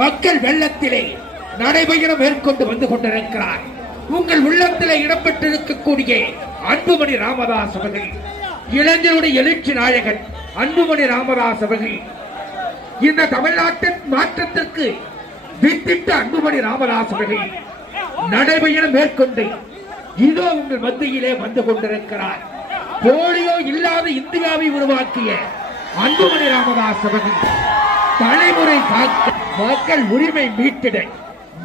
மக்கள் வெள்ளத்திலே நடைபயணம் மேற்கொண்டு வந்து கொண்டிருக்கிறார். உங்கள் உள்ளத்திலே இடம்பெற்றிருக்கக்கூடிய அன்புமணி ராமதாஸ் அவர்கள், இளைஞருடைய எழுச்சி நாயகன் அன்புமணி ராமதாஸ் அவர்கள், இந்த தமிழ்நாட்டின் மாற்றத்திற்கு வித்திட்ட அன்புமணி ராமதாஸ் அவர்கள் நடைபயணம் மேற்கொண்டு இதோ உங்கள் மத்தியிலே வந்து கொண்டிருக்கிறார். போலியோ இல்லாத இந்தியாவை உருவாக்கிய அன்புமணி ராமதாஸ் அவர்கள் தலைமுறை காக்க மக்கள் உரிமை மீட்டிட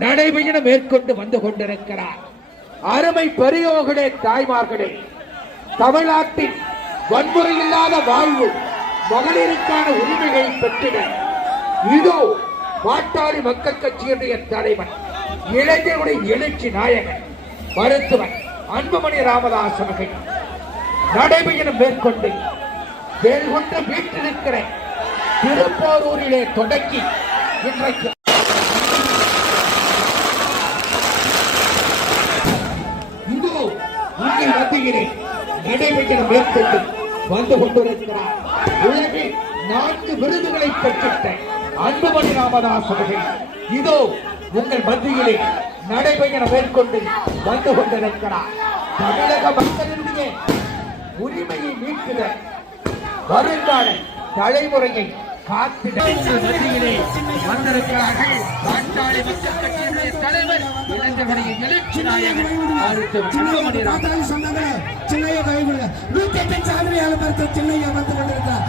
நடைபயணம் மேற்கொண்டு வந்து கொண்டிருக்கிறார். அருமை பெரியோர்களே, தாய்மார்களே, தமிழ்நாட்டில் வன்முறை இல்லாத வாழ்வு, மகளிருக்கான உரிமைகளை பெற்றிட இதோ பாட்டாளி மக்கள் கட்சியுடைய தலைவர், இளைஞருடைய எழுச்சி நாயகன், மருத்துவர் அன்புமணி ராமதாஸ் அவர்கள் நடைபயணம் மேற்கொண்டு வேல்கொண்டு வீட்டிருக்கிற திருப்போரூரிலே தொடங்கி இன்றைக்கு இதோ உங்கள் மத்தியிலே நடைபயணம் மேற்கொண்டு வந்து கொண்டிருக்கிறார். உலகில் 4 விருதுகளை பெற்றிட்ட அன்புமணி ராமதாஸ் அவர்கள் இதோ உங்கள் மத்தியிலே நடைபயணம் மேற்கொண்டு வந்து கொண்டிருக்கிறார். தமிழக மக்களுடைய உரிமையை மீட்கிற வருங்கால தலைமுறையை காத்திட உங்கள் மத்தியிலே வந்திருக்கிறார்கள். பாட்டாளி மக்கள் கட்சியினுடைய தலைவர், இளைஞர்களுடைய எழுச்சி நாயகன் அன்புமணி ராமதாஸ். சின்னையா கைவிட 108 சாதனையாளர் மருத்துவர் சின்னையா வந்து கொண்டிருக்கிறார்.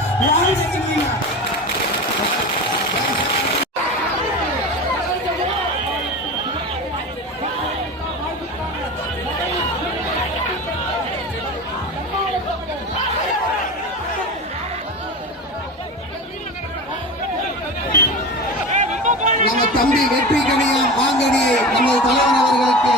நம்ம தம்பி வெற்றி கணியம் மாங்கனி நமது தலைவர் அவர்களுக்கு